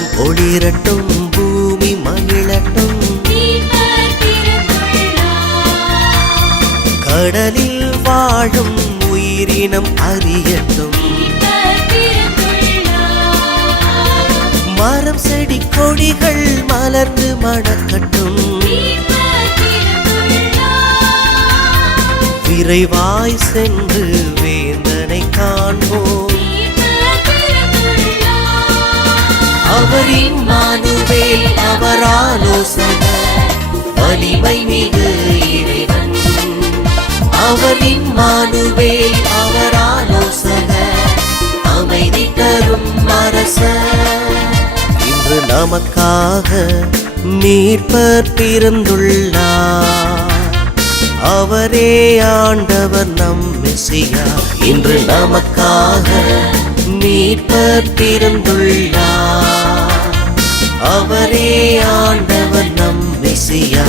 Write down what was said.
வானம் ஒளிரட்டும், பூமி மகிழட்டும். கடலில் வாழும் உயிரினம் அறியட்டும். மரம் செடி கொடிகள் மலர்ந்து மணக்கட்டும். விரைவாய் சென்று வேந்தனை காண்போம். அவர் இம்மானுவேல், அவர் ஆலோசகர், வலிமை மிகு இறைவன். அவர் இம்மானுவேல், அவர் ஆலோசகர், அமைதி தரும் அரசர். இன்று நமக்காக மீட்பர் பிறந்துள்ளார். அவரே ஆண்டவர் நம் மெசியா. இன்று நமக்காக மீட்பர் பிறந்துள்ளார். அவரே ஆண்டவர் நம் மெசியா.